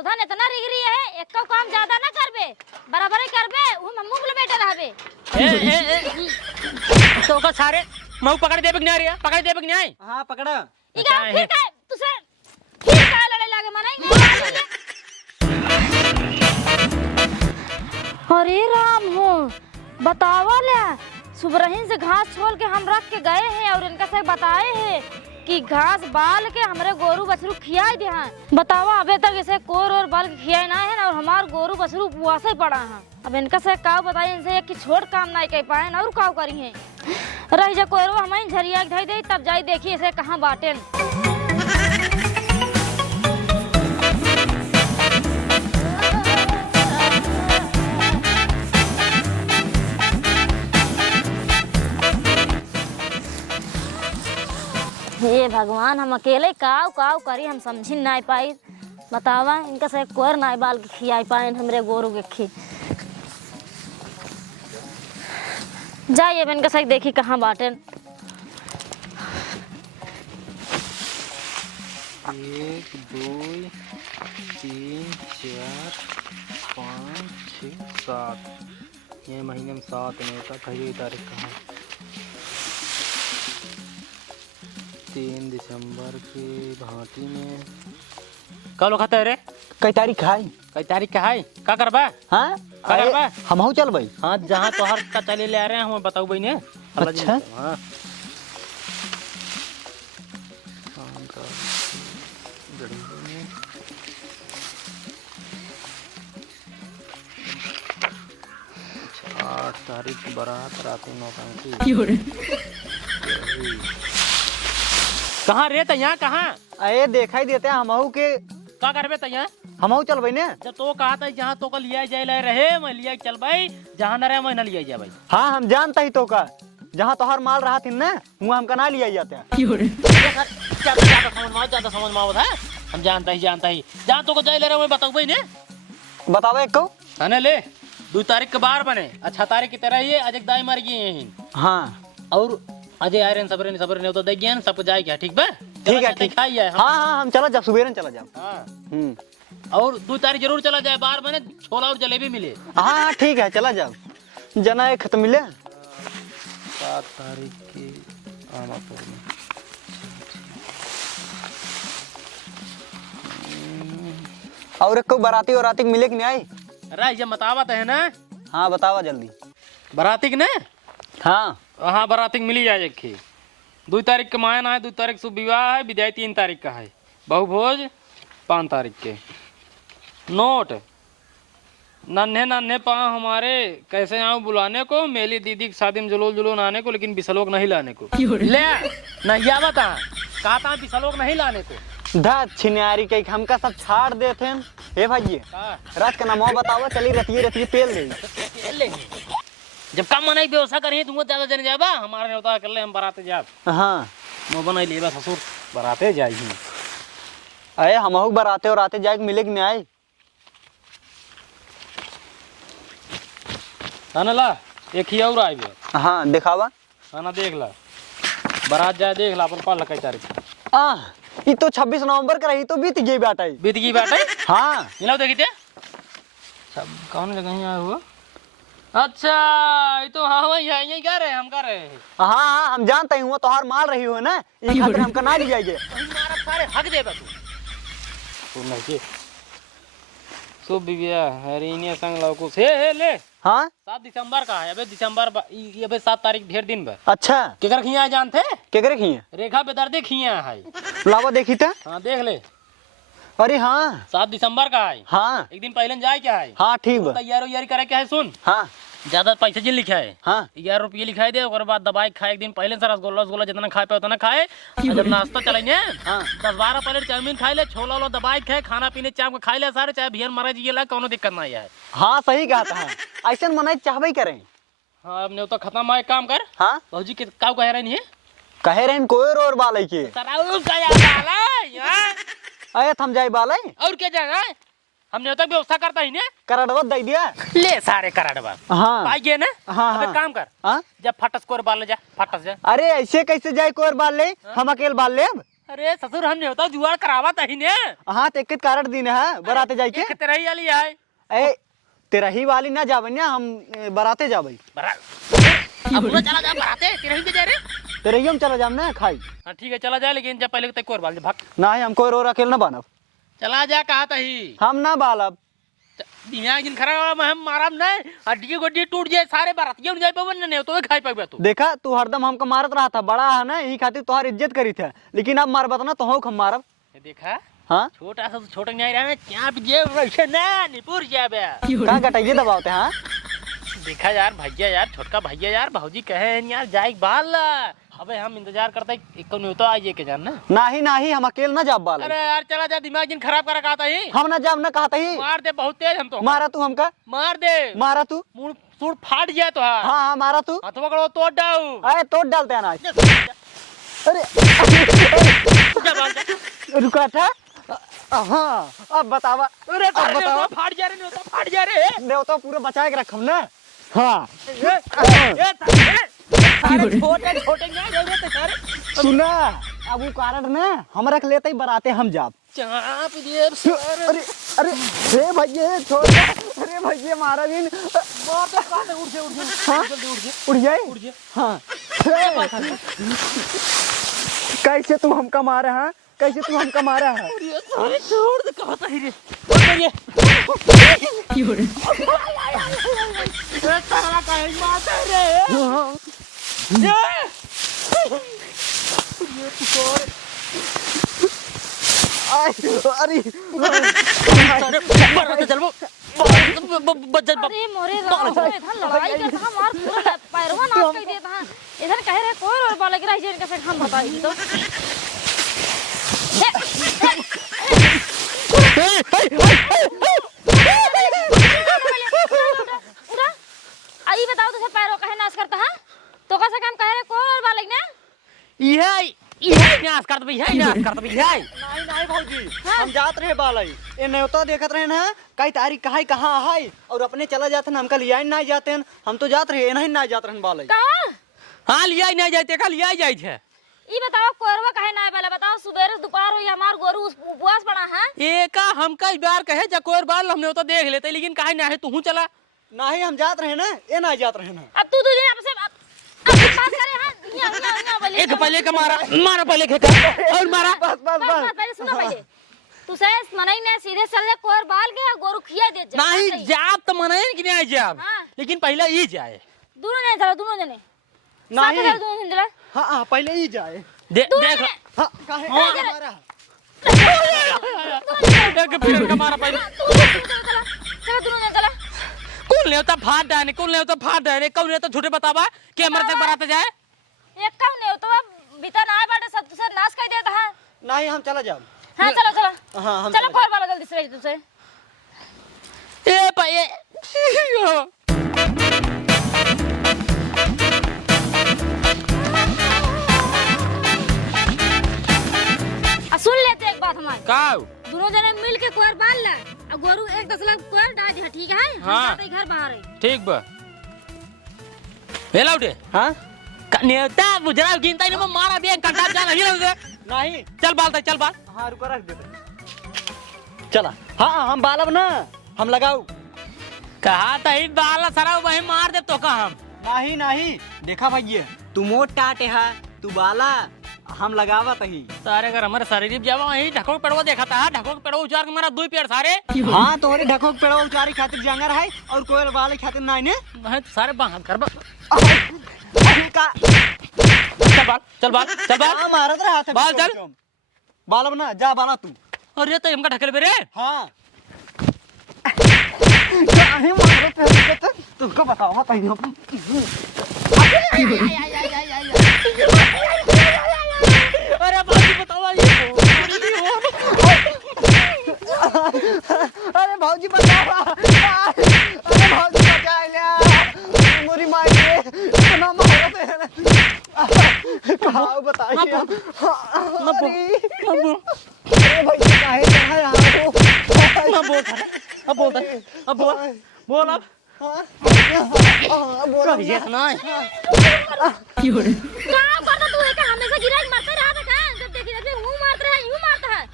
तो धन इतना रिगरी है, एक काम ज्यादा ना करबे, बराबर ही करबे, उ मम्मू के बेटे रहबे। तो का सारे मऊ पकड़ देबे नहीं रिया, पकड़ देबे नहीं। हां पकड़ा। ई का ठीक है, तुसे ठीक है लड़े लागे मनाई। अरे राम हो, बतावा ले सुबरहीन से घास छोल के हम रख के गए हैं और इनका से बताए हैं कि घास बाल के हमरे गोरू बछरू खियाई दे हैं। बतावा अबे तक इसे कोर और बाल के खियाई ना है ना, और हमार गोरू बछरू उपवास ही पड़ा है। अब इनका से का बताई, इनसे एक की छोट काम नहीं कर पाए और का करी है। रही जा कोरो हमारी झरिया धई दे, तब जाई देखी इसे कहाँ बाटे। हे भगवान, हम अकेले काव काव करी, हम समझ नहीं पाई। बतावा इनका से कोर नाई बाल के खियाई पाए हमरे गोरू के खी। जाइए इनका से देखी कहाँ बाटे। 1 2 3 4 5 6 7 ये महीने में 7 नहीं था। कही तारीख कहाँ? 3 दिसंबर की भांति में कल खाता है रे? कई तारीख है? कई तारीख का है? का करबा? हां का करबा? हमहू चलबै। हां जहां तोहर का चले ले आ रहे हैं हम बताऊ बई ने। अच्छा हां तारीख बारात रात 9:35। कहां रे त यहां कहां? अरे दिखाई देते हैं हमहू के। का करबे त यहां? हमहू चलबै ने। जब तो कहा था जहां तो का लिया जाए ले रहे मैं लिया चल भाई, जहां न रहे मैं न लिया जा भाई। हाँ हम जानता ही तो का, जहाँ तोहर माल रहा थी ना वहाँ हमका ना लिया जाते हैं। ज्यादा समझ में आवत है। हम जानता ही जहां तो को जाए ले रहे मैं बताऊ भाई ने। बतावे एक को थाने ले 2 तारीख के बार बने, अच्छा तारीख की तरह ये अजय दाई मर गए हैं। हाँ और अजय आयरन सबरे ने तो दे गए सब जाए क्या? ठीक बा, ठीक है ठीक। है। हाँ हम चला जाओ, सुबेरन चला जाओ। हाँ और 2 तारीख जरूर चला जाए, बार बने छोला और जलेबी मिले। हाँ ठीक है चला जाओ। जना एक खत्म मिले 7 तारीख की आमापुर में। और एक को बाराती और राती मिले कि नहीं आई? अरे ये बतावत है ना। हाँ बतावा जल्दी। बरातिक ने? हाँ हाँ बरातिक मिली जाए एक 2 तारीख के मायन है, 2 तारीख शुभ विवाह है, विदाई 3 तारीख का है, बहुभोज 5 तारीख के। नोट नन्हे पाँव हमारे कैसे आऊं बुलाने को, मेली दीदी की शादी में जुलून आने को, लेकिन बिसलोक नहीं लाने को। ले नहीं आवत कहता बिसलोक नहीं लाने को। छिनारी के हमका सब छाड़ देते हैं। हे भाई रात का नाम बतावा, चली रतिये पेल दे। जब काम मनाई व्यवस्था करें तुमको ज्यादा जन जाबा, हमारे न्योता कर ले हम बराते जाब। हाँ मो बनाई लेबा ससुर बराते जाई। अरे हमहू बराते और आते जाए मिले कि नहीं आई? आना ला एक ही और आई बे। हाँ दिखावा। आना देख ला, बारात जाए देख ला अपन पाल कई तारीख। ये तो 26 नवंबर का रही तो बीत गई बात है। बीत गई बात है। हाँ मिलाओ देखिए सब कौन जगह ही आया हुआ। अच्छा ये तो हाँ वही है, यही कर रहे हम कर रहे हैं। हाँ हम जानते हैं, वो तोहार मार रही हो ना, ये खातिर हमका ना लिया जाए। हमारा सारे हक देगा तू नहीं के शुभ विवाह हरिने संग लौको से ले। हाँ 7 दिसंबर का है। अबे दिसंबर ये अबे 7 तारीख ढेर दिन बा। अच्छा केकर खिया जानते? केकरे खिए? रेखा बेदर्दे खिया है। लावा देखी था। हाँ देख ले। अरे हाँ 7 दिसंबर का है। हाँ एक दिन पहले जाए क्या है? हाँ ठीक बा। तैयारी करे क्या है सुन। हाँ ज्यादा पैसे जिन लिखा है। हाँ 11 रुपये लिखाई दे, और बाद दवाई खाए एक दिन पहले से रसगुल्ला जितना खाए पे उतना खाए। जब नाश्ता चलेंगे हाँ 10-12 प्लेट चाउमीन खाए ले, छोला लो दवाई खाए, खाना पीने चाम खाए ले सारे, चाहे भियर मरा जी ला कोनो दिक्कत नहीं है। हाँ सही कहा था। ऐसा मनाई चाहबे करें। हाँ अब तो खत्म है, काम कर। हाँ भौजी के का कह रहे नहीं है? कहे रहे कोई और बाल के अरे थम जाए बाल और क्या जाएगा? हमने तक व्यवस्था करता ही ने करड़वा दे दिया ले सारे करड़वा। हाँ पाई गए ना। हाँ अबे हाँ काम कर। हाँ जब फटस कोर बाल ले जा, फटस जा। अरे ऐसे कैसे जाए कोई बाल ले? हम अकेले बाल ले। अरे ससुर हम होता जुआर करावा तही ने। हाँ तो एक कारण दिन है बराते जाए के। तेरा ही वाली है ए तेरा ही वाली ना जाबे ना हम बराते जाबे। अब पूरा चला जा बराते तेरा ही जा रे। तेरे ही हम चला जाम ना खाई। हां ठीक है चला जा, लेकिन जब पहले तक कोर बाल भाग। ना ही हमको रो अकेले ना बानब। चला जा कहा तही हम ना बालब। यहाँ जिन खरा में हम मारम नहीं, हड्डी गोड्डी टूट जाए सारे बरातियों जाए पवन नहीं तो खाई पाबे तू। देखा तू हरदम हमको मारत रहा था, बड़ा है ना यही खातिर तुहार इज्जत करी थे, लेकिन अब मारबत ना तो हम मारब। देखा हाँ छोटा सा छोटा नहीं रहा चाप जे वैसे ना निपुर जाबे। कहां गटाइए दबावते। हाँ देखा यार भैया यार छोटका भैया यार भौजी कहे यार जाए बाल। अबे हम इंतजार करते एक नहीं तो आइए के जान ना। नहीं हम अकेले ना जाब बाल। अरे यार चला जा, दिमाग जिन खराब करा कहता ही। हम ना जाब ना कहता ही। मार दे बहुत तेज हम तो। मारा तू हमका। मार दे मारा तू। मुंह सूर फाट जाए तो। हाँ हाँ मारा तू। हाथ पकड़ो तोड़ डाऊ। अरे तोड़ डालते हैं ना। अरे रुका था। हाँ अब बतावा। अरे अब बतावा। फाट जा रहे नहीं तो फाट जा रहे। देव तो पूरा बचा के रखम ना। हाँ छोटे छोटे सारे सुना अब वो कारण ना हम रख लेते ही बराते हम जाब। चाप दे अरे अरे हे भैया छोड़। अरे भैया मारा भी मार दे कहां से उड़ जा हाँ जल्दी उड़ जा उड़ जाए। हाँ कैसे तू हमका मारा है, कैसे तू हमका मारा है। अरे छोड़ दे कहां से रे सारा काहे मारता रे। हाँ। अरे अरे मोरे इधर लड़ाई करता हम और पूरा पैरवा नाच कर देता है। इधर कह रहे कोई और बालक रह जाए इनका से हम बताई तो। आई बताओ तो पैरों कहे नाश करता है तो कैसा काम कह रहे कोई और बालक ना। यही नाश कर दे यही नाश कर दे यही। नहीं भौजी हम जात रहे बालई ए न्योता देखत रहे ना कई तारीख कहाँ है और अपने चला जाते हमका लिया नहीं जाते हम तो जात रहे नहीं ना जात रहे बालई। कहां हां लिया नहीं जाते का लिया जाए थे। ई बताओ कोरवा कहे ना वाला बताओ सुबह दोपहर हो या हमार गोरु उपवास पड़ा है। एका हम कई बार कहे जकोर बाल हमने तो देख लेते लेकिन काहे ना है तू चला। नहीं हम जात रहे ना ए ना जात रहे ना। अब तू तुझे आपसे बात करे हां यहाँ बोले एक पहले का मारा पहले खेता और मारा बस बस बस पहले सुनो पहले तू से मनाई ने सीधे चल जा कोर बाल के गोरु खिया दे जा। नहीं जाब तो मनाई कि नहीं जाब लेकिन पहले ही जाए। दोनों ने चलो दोनों जने नहीं दोनों जने चला। हाँ पहले ही जाए। देख हाँ काहे मारा एक फिर का मारा पहले चलो दोनों जने चला। कौन ले होता फाड़ डाने कौन ले होता फाड़ डाने कौन ले तो झूठे बतावा के हमरे तक बराते जाए। एक कम नहीं हो तो बीता ना बाटे सब तुसे नाश कर देता है। नहीं हम चला जाओ। हां चलो चलो हाँ हम चलो कोर वाला जल्दी से तुसे ए पाए सुन लेते एक बात हमारी। काऊ दोनों जने मिल के कोर बाल ला और गोरु एक 10 लाख कोर डाल दे ठीक है। हाँ। हम घर बाहर है ठीक बा हेला उठे। हाँ नेता बुजरा गिनता नहीं मारा दे कंटा जा नहीं ले नहीं चल बाल चल बाल। हाँ रुका रख देते चला। हाँ हम बालब ना हम लगाऊ। कहा तही बाल सारा वही मार दे तो का हम नहीं देखा भैया तू मोट टाटे है तू बाला हम लगावा तही सारे अगर हमारे शरीर जावा वही ढको पेड़वा देखा था ढको पेड़वा उचार के मारा दो पेड़ सारे। हाँ तोहरे ढको पेड़वा उचारी खातिर जंगर है और कोई बाल खातिर नहीं ने सारे बाहर कर का चल बाल मारत रहा था बाल चल बालब ना जा बाला तू। अरे तो हमका ढकेल बे रे। हाँ काहे मारत है तुमको बताओ तही हम अरे बाजी बतावा ये अरे भौजी बचावा अरे भौजी बचा ले मोरी मार के इतना मारत है कहां बताइए। अरे भैया काहे कहां आओ अब बोल अब बोल ये नहीं क्या करता तू है का हमेशा गिराई मारते रहा था का जब देखी जब हूं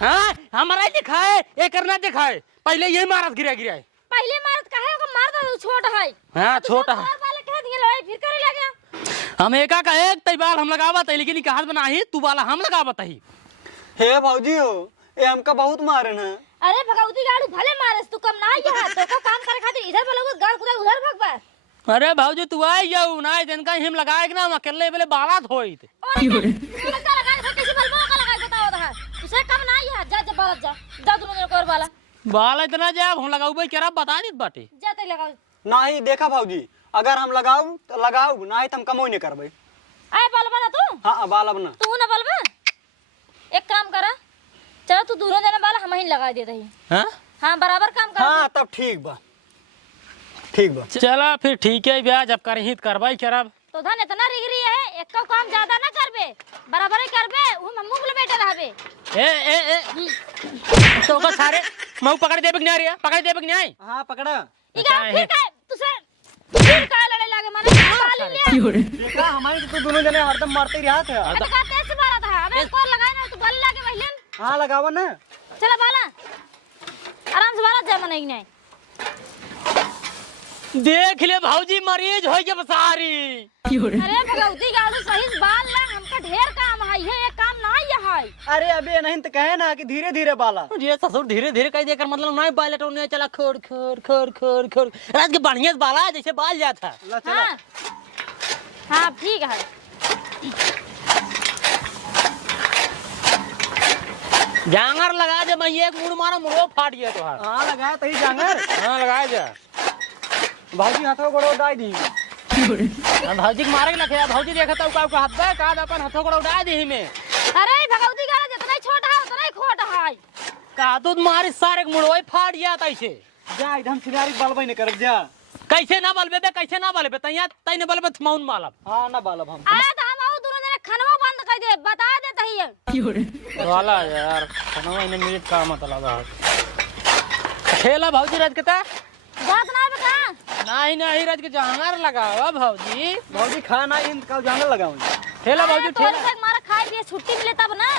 हाँ हमारा ही दिखाए ये करना दिखाए पहले यही मारत गिरा गिरा पहले मारत काहे ओके मार दे छोट है हाँ छोटा है वाला कह दिए लड़ाई फिर करे लगे हम एका का एक तई बाल हम लगावत है लेकिन कहां बना ही तू वाला हम लगावत है हे भौजी हो ये हमका बहुत मारन है। अरे भगवती गाड़ू भले मारस तू कम ना यहाँ तो को काम करे खातिर इधर बोलोगे गाड़ खुदा उधर भगवा। अरे भाऊजी तू आई जाऊ ना दिन का हिम लगाए ना हम अकेले बेले बाला धोई थे तू लगा लगा कैसे बलबो का लगा बताओ था तुसे कम ना यहाँ जा जा बालत जा दोनों जन कर वाला बाल इतना जाब हम लगाऊ भाई केरा बता दी बाटे जा तक लगाओ नहीं देखा भौजी अगर हम लगाऊ तो लगाऊ नहीं तो हम कमो नहीं करबे। आए बलबा ना तू हाँ बाल अब ना तू ना बलबा एक काम करा चलो तू दोनों जने बाल हम ही लगा दे रही हाँ हाँ बराबर काम कर हाँ तब ठीक बा ठीक बा। चला फिर ठीक है ब्याह जब कर हित करवाई करब तो धन इतना रिगरी है एक का काम ज्यादा ना करबे बराबर ही करबे हम मुंह ले बैठे रहबे ए तो का सारे मऊ पकड़ देबे नहीं रिया पकड़ देबे नहीं हाँ पकड़ा इगा फिर का तुसे फिर का लड़े लागे माने बाल ले देखा हमारी तो दोनों जने हरदम मारते रहा थे। अबे का तेज मारा था अबे कोर लगाए ना तो बाल लागे पहले हाँ लगावा ना चला बाला आराम से बाला जा मने नहीं देख ले भाऊजी मरीज होई के बसारी अरे भगवती गाड़ू सही बाल ला हमका ढेर काम है ये एक काम ना है अरे अबे नहीं तो कहे ना कि धीरे धीरे बाला ये ससुर धीरे धीरे कह देकर मतलब नहीं बाल टोने चला खोर खोर खोर खोर खोर रात के बढ़िया से बाला जैसे बाल जाता ला चला हाँ हाँ ठीक है जांगर लगा दे मैं एक मुड़ मारा मुड़ो फाट गया तो हाँ लगाया तही जांगर हाँ लगाया जा भाजी हाथों गोड़ो उड़ा दी भाऊजी के मारे के लखे भाऊजी देखता हूं का हाथ बे का अपन हाथों को उड़ा दे ही में अरे भगवती गाड़ा जितना ही छोटा है उतना ही खोटा है का तू मारी सारे मुड़ो फाट गया तैसे जा एकदम सिगारी बलबई नहीं कर जा कैसे ना बलबे बे कैसे ना बलबे तैया तैने बलबे थमाउन मालब हाँ ना बालब हम आया तो हम आओ दोनों जने खनवा बंद कर दे बता दे तही वाला यार खाना इन्हें मिनट का मतलब है खेला भाऊजी रात के ता बात ना बता नहीं रात के जांगर लगावा भाऊजी भाजी खाना इन का जांगर लगाऊं ठेला भाऊजी तो ठेला तक मारा खाए दिए छुट्टी मिले तब ना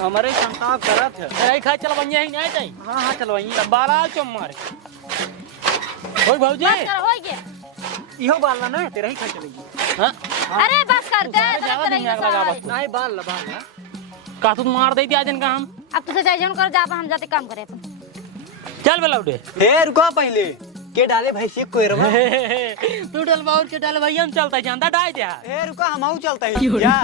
हमारे संताप करत है नहीं खाए चल बनिया ही नहीं जाई हाँ हाँ चलवाइए बाला चम मार ओए भाऊजी बस कर हो गया इहो बाल ना तेरा ही खा चलेगी। हां अरे बस कर दे जावा तरह दिमाग तरह लगा की बस। नहीं बाल ला बाल ला। का तू मार दे दिया दिन का हम अब तुझे चाहिए जन कर जा हम जाते काम करे अपन चल बेलौडे हे रुको पहले के डाले भैंसी कोयरवा तू डल बाउर के डाल भैया हम चलता जानता डाय दे हे रुको हम आऊ चलता है जा